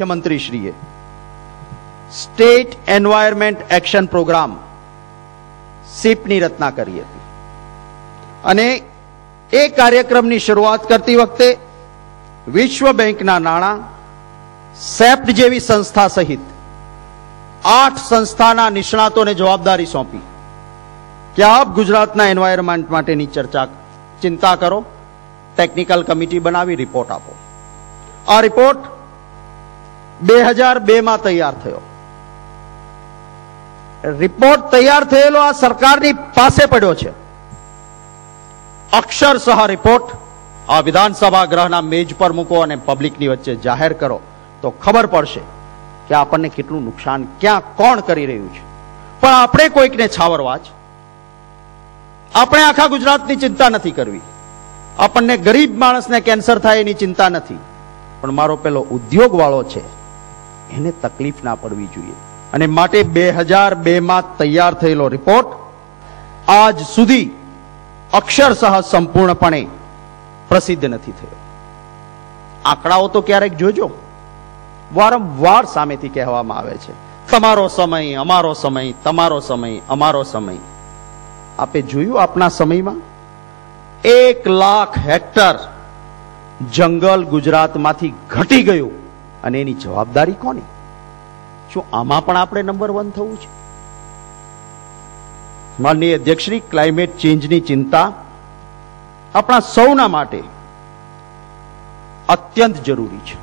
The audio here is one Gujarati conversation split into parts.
મુખ્યમંત્રીશ્રીએ સ્ટેટ એન્વાયરમેન્ટ એક્શન પ્રોગ્રામ SEEPની રચના કરી હતી અને એ કાર્યક્રમની શરૂઆત કરતી વખતે વિશ્વ બેંકના નાણાં, સેપ્ટ જેવી સંસ્થા સહિત 8 સંસ્થાના નિષ્ણાતોને જવાબદારી સોંપી કે આપ ગુજરાતના એન્વાયરમેન્ટ માટેની ચિંતા કરો, ટેકનિકલ કમિટી બનાવી રિપોર્ટ આપો. આ રિપોર્ટ 2002માં તૈયાર થયો. રિપોર્ટ તૈયાર થયેલો આ સરકારની પાસે પડ્યો છે. અક્ષરશઃ રિપોર્ટ આ વિધાનસભા ગૃહના મેજ પર મૂકો અને પબ્લિકની વચ્ચે જાહેર કરો તો ખબર પડશે કે આપણને કેટલું નુકસાન ક્યાં કોણ કરી રહ્યું છે. પણ આપણે કોઈકને છાવરવા જ, આપણે આખા ગુજરાતની ચિંતા નથી કરવી. આપણને ગરીબ માણસને કેન્સર થાય એની ચિંતા નથી, પણ મારો પેલો ઉદ્યોગ વાળો છે એને તકલીફ ના પડવી જોઈએ. અને માટે 2002માં તૈયાર થયેલો રિપોર્ટ આજ સુધી અક્ષરશઃ સંપૂર્ણપણે પ્રસિદ્ધ નથી થયો. આંકડાઓ તો ક્યારેક જોજો, વારંવાર સામેથી કહેવામાં આવે છે તમારો સમય, અમારો સમય, તમારો સમય, અમારો સમય. આપે જોયું આપના સમયમાં 1 લાખ હેક્ટર જંગલ ગુજરાતમાંથી ઘટી ગયું અને એની જવાબદારી કોની? શું આમાં પણ આપણે નંબર 1 થવું છે? માનનીય અધ્યક્ષશ્રી, ક્લાઇમેટ ચેન્જની ચિંતા આપણા સૌના માટે અત્યંત જરૂરી છે.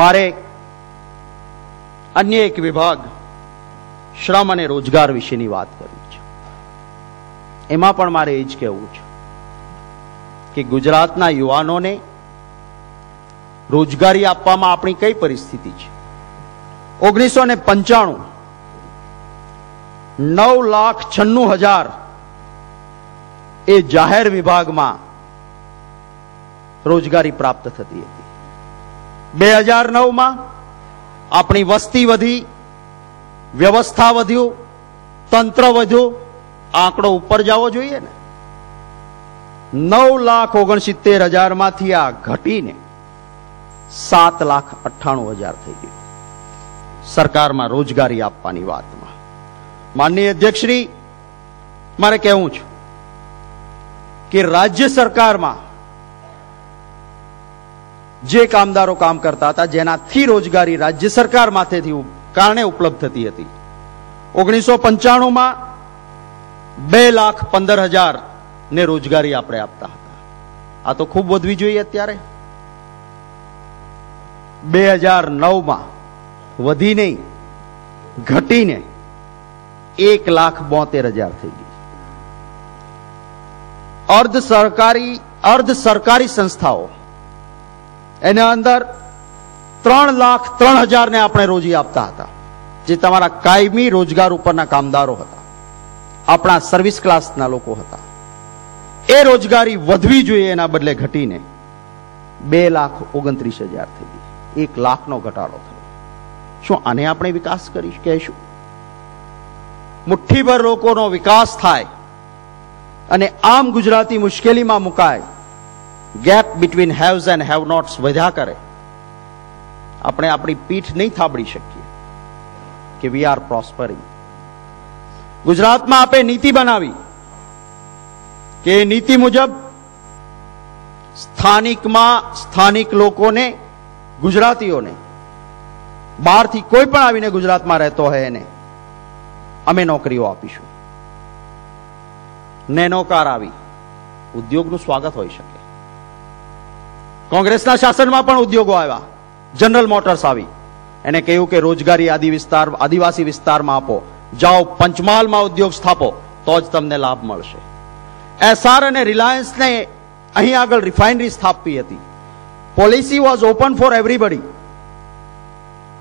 મારે અન્ય એક વિભાગ શ્રમ અને રોજગાર વિશેની વાત કરવી છે. એમાં પણ મારે એ જ કહેવું છે કે ગુજરાતના યુવાનોને રોજગારી આપવામાં આપણી કઈ પરિસ્થિતિ છે. 1995 9,96,000 એ જાહેર વિભાગમાં રોજગારી પ્રાપ્ત થતી હતી. 2009માં આપણી વસ્તી વધી, વ્યવસ્થા વધ્યું, તંત્ર વધ્યું, આંકડો ઉપર જવો જોઈએ ને. 9,69,000 માંથી આ ઘટીને 7,98,000 થઈ ગયું સરકારમાં રોજગારી આપવાની વાતમાં. માનનીય અધ્યક્ષશ્રી, મારે કહેવું છે કે રાજ્ય સરકારમાં જે કામદારો કામ કરતા હતા, જેનાથી રોજગારી રાજ્ય સરકાર માથેથી કારણે ઉપલબ્ધ થતી હતી, 1995માં 2,15,000 ને રોજગારી આપણે આપતા હતા. આ તો ખૂબ વધવી જોઈએ. અત્યારે 2009માં વધી નહીં, ઘટીને 1,72,000 થઈ ગઈ. અર્ધ સરકારી સંસ્થાઓ, એના અંદર 3,03,000 ને આપણે રોજી આપતા હતા, જે તમારા કાયમી રોજગાર ઉપરના કામદારો હતા, આપણા સર્વિસ ક્લાસના લોકો હતા. એ રોજગારી વધવી જોઈએ, એના બદલે ઘટીને 2,29,000 થઈ ગઈ. 1 લાખનો ઘટાડો થયો. શું આને આપણે વિકાસ કહેશું? મુઠ્ઠીભર લોકોનો વિકાસ થાય અને આમ ગુજરાતી મુશ્કેલીમાં મુકાય, gap between haves and have nots વધ્યા કરે, આપણે આપણી પીઠ નહીં થાબડી શકીએ કે વી આર પ્રોસ્પરિંગ. ગુજરાતમાં આપે નીતિ બનાવી કે એ નીતિ મુજબ સ્થાનિક લોકોને, ગુજરાતીઓને, બહારથી કોઈ પણ આવીને ગુજરાતમાં રહેતો હોય એને અમે નોકરીઓ આપીશું. નેનોકાર આવી, ઉદ્યોગનું સ્વાગત હોઈ શકે. કોંગ્રેસના શાસનમાં પણ ઉદ્યોગો આવ્યા. જનરલ મોટર્સ આવી, એને કહ્યું કે રોજગારી આદિવાસી વિસ્તારમાં આપો, જાઓ પંચમહાલમાં ઉદ્યોગ સ્થાપો તો જ તમને લાભ મળશે. એસઆર અને રિલાયન્સને અહીં આગળ રિફાઇનરી સ્થાપવી હતી. Policy was open four everybody.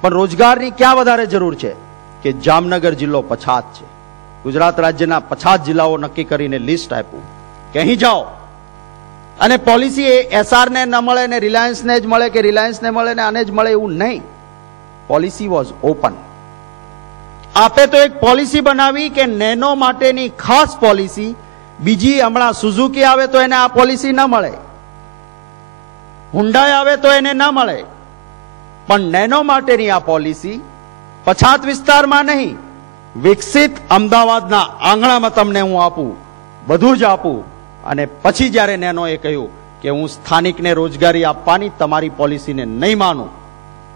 પણ રોજગારની ક્યાં વધારે જરૂર છે કે જામનગર જિલ્લો પછાત છે. ગુજરાત રાજ્યના 50 જિલ્લાઓ નક્કી કરીને લિસ્ટ આપ્યું કે અહીં જાઓ, અને પોલિસી એસઆર ને ન મળે ને રિલાયન્સને જ મળે, કે રિલાયન્સને મળે ને આને જ મળે, એવું નહીં. Policy was open. આપે તો એક પોલિસી બનાવી કે નેનો માટેની ખાસ પોલિસી, બીજી હમણાં સુઝુકી આવે તો એને આ પોલિસી ન મળે, હુન્ડાઈ આવે તો એને ન મળે, પણ નેનો માટેની આ પોલિસી પછાત વિસ્તારમાં નહીં, વિકસિત અમદાવાદના આંગણામાં તમને હું આપું, બધું જ આપું. અને પછી જ્યારે નેનોએ કહ્યું કે હું સ્થાનિકને રોજગારી આપવાની તમારી પોલિસીને નહીં માનું,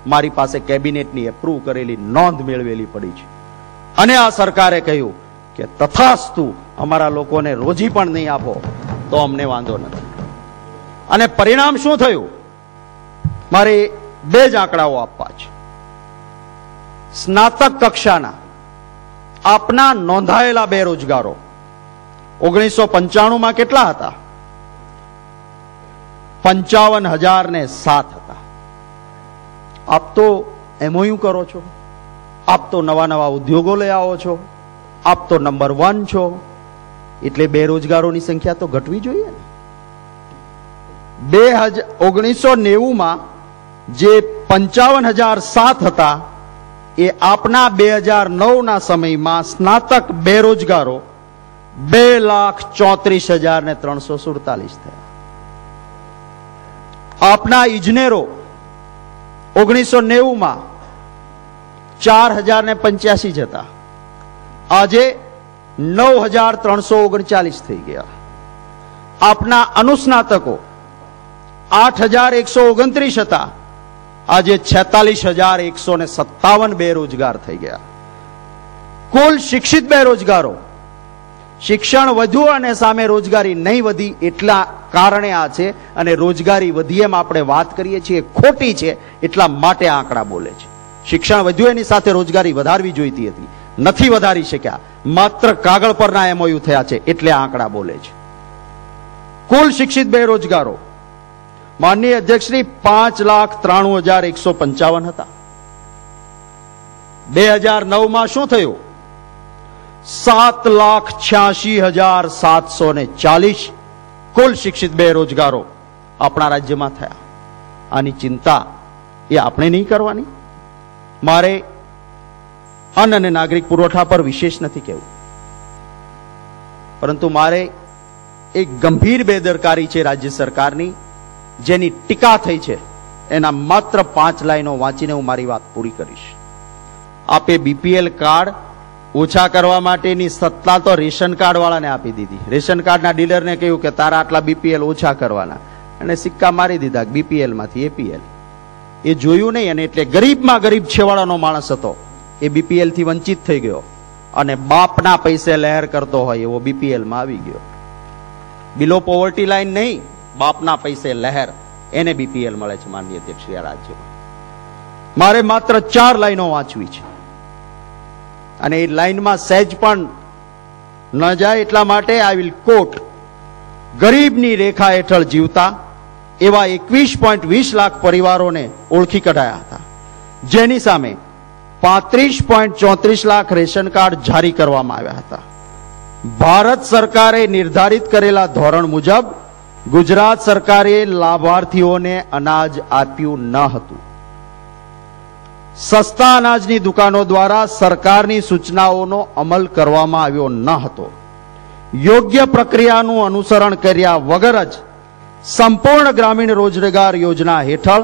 મારી પાસે કેબિનેટની એપ્રૂવ કરેલી નોંધ મેળવેલી પડી છે. અને આ સરકારે કહ્યું કે તથાસ્તુ, અમારા લોકોને રોજી પણ નહીં આપો તો અમને વાંધો નથી. અને પરિણામ શું થયું? મારે બે જ આંકડાઓ આપવા છે. સ્નાતક કક્ષાના આપના નોંધાયેલા બેરોજગારો 1995 માં કેટલા હતા? 55,007 હતા. આપ તો એમઓયુ કરો છો, આપ તો નવા નવા ઉદ્યોગો લઈ આવો છો, આપ તો નંબર 1 છો, એટલે બેરોજગારોની સંખ્યા તો ઘટવી જોઈએ ને. 1990 માં જે 55,007 હતા એ આપના 2009 ના સમયમાં સ્નાતક બેરોજગારો 2,34,347 થયા. આપના ઇજનેરો 1990 માં 4,085 જ હતા, આજે 9,339 થઈ ગયા. આપના અનુસ્નાતકો 8,129 હતા, આજે 46,157 બેરોજગાર થઈ ગયા. કુલ શિક્ષિત બેરોજગારો, શિક્ષણ વધ્યું અને સામે રોજગારી નહીં વધી, એટલા કારણે આ છે. અને રોજગારી વધી એમ આપણે વાત કરીએ છીએ ખોટી છે, એટલા માટે આંકડા બોલે છે. શિક્ષણ વધ્યું એની સાથે રોજગારી વધારવી જોઈતી હતી, નથી વધારી શક્યા, માત્ર કાગળ પરના એમઓયુ થયા છે, એટલે આંકડા બોલે છે. કુલ શિક્ષિત બેરોજગારો માનનીય અધ્યક્ષશ્રી 5,93,155 હતા. 2009 માં શું થયું? 7,86,740 કુલ શિક્ષિત બેરોજગારો આપણા રાજ્યમાં થયા. આની ચિંતા એ આપણે નહીં કરવાની? મારે અન્ન અને નાગરિક પુરવઠા પર વિશેષ નથી કહેવું, પરંતુ મારે એક ગંભીર બેદરકારી છે રાજ્ય સરકારની, જેની ટીકા થઈ છે, એના માત્ર 5 લાઈનો વાંચીને હું મારી વાત પૂરી કરીશ. આપે બીપીએલ કાર્ડ ઓછા કરવા માટેની સત્તા તો રેશન કાર્ડ વાળાને આપી દીધી. રેશન કાર્ડના ડીલરને કહ્યું કે તારા આટલા બીપીએલ ઓછા કરવાના, અને સિક્કા મારી દીધા બીપીએલ માંથી એપીએલ. એ જોયું નહીં, અને એટલે ગરીબમાં ગરીબ છેવાડાનો માણસ હતો એ બીપીએલ થી વંચિત થઈ ગયો, અને બાપના પૈસે લહેર કરતો હોય એવો બીપીએલ માં આવી ગયો. બિલો પોવર્ટી લાઈન નહીં, બાપના પૈસે લહેર, એને બીપીએલ મળે છે માનનીય અધ્યક્ષશ્રી આ રાજ્યમાં. મારે માત્ર 4 લાઈનો વાંચવી છે, અને એ લાઈનમાં સહેજ પણ ન જાય એટલા માટે આઈ વિલ કોટ. ગરીબની રેખા હેઠળ જીવતા એવા 21.20 લાખ પરિવારોને ઓળખી કઢાયા હતા, જેની સામે 35.34 લાખ રેશન કાર્ડ જારી કરવામાં આવ્યા હતા. ભારત સરકારે નિર્ધારિત કરેલા ધોરણ મુજબ ગુજરાત સરકારે લાભાર્થીઓને અનાજ આપ્યું ન હતું. સસ્તા અનાજની દુકાનો દ્વારા સરકારની સૂચનાઓનો અમલ કરવામાં આવ્યો ન હતો. યોગ્ય પ્રક્રિયાનું અનુસરણ કર્યા વગર જ સંપૂર્ણ ગ્રામીણ રોજગાર યોજના હેઠળ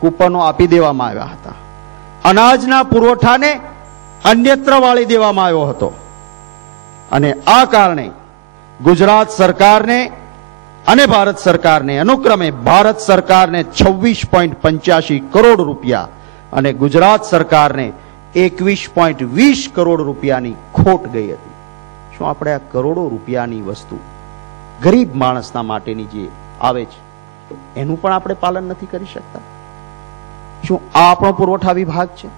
કૂપનો આપી દેવામાં આવ્યા હતા. અનાજના પુરવઠાને અન્યત્ર વાળી દેવામાં આવ્યો હતો, અને આ કારણે ગુજરાત સરકારને અને ભારત સરકારને અનુક્રમે ભારત સરકારને 26.85 કરોડ રૂપિયા અને ગુજરાત સરકારને 21.20 કરોડ રૂપિયાની ખોટ ગઈ હતી. શું આપણે આ કરોડો રૂપિયાની વસ્તુ ગરીબ માણસના માટેની જે આવે છે એનું પણ આપણે પાલન નથી કરી શકતા? શું આ આપણો પુરવઠા વિભાગ છે?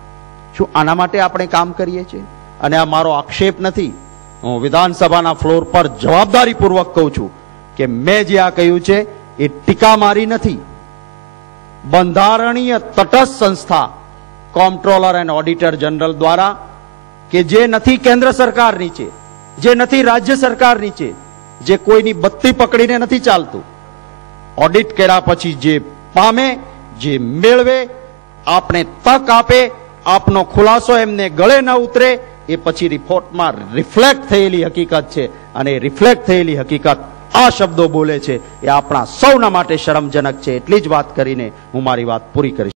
શું આના માટે આપણે કામ કરીએ છીએ? અને આ મારો આક્ષેપ નથી, હું વિધાનસભાના ફ્લોર પર જવાબદારીપૂર્વક કહું છું કે મેં જે આ કહ્યું છે એ ટીકા મારી નથી. બંધારણીય તટસ્થ સંસ્થા કોમ્પ્ટ્રોલર એન્ડ ઓડિટર જનરલ દ્વારા, કે જે નથી કેન્દ્ર સરકાર નીચે, જે નથી રાજ્ય સરકાર નીચે, જે કોઈની બત્તી પકડીને નથી ચાલતું, ઓડિટ કર્યા પછી જે પામે, જે મેળવે, આપને તક આપે, આપનો ખુલાસો એમને ગળે ન ઉતરે, એ પછી રિપોર્ટમાં રિફ્લેક્ટ થયેલી હકીકત છે. અને રિફ્લેક્ટ થયેલી હકીકત આ શબ્દો બોલે છે, એ આપણા સૌના માટે શરમજનક છે. એટલી જ વાત કરીને હું મારી વાત પૂરી કરીશ.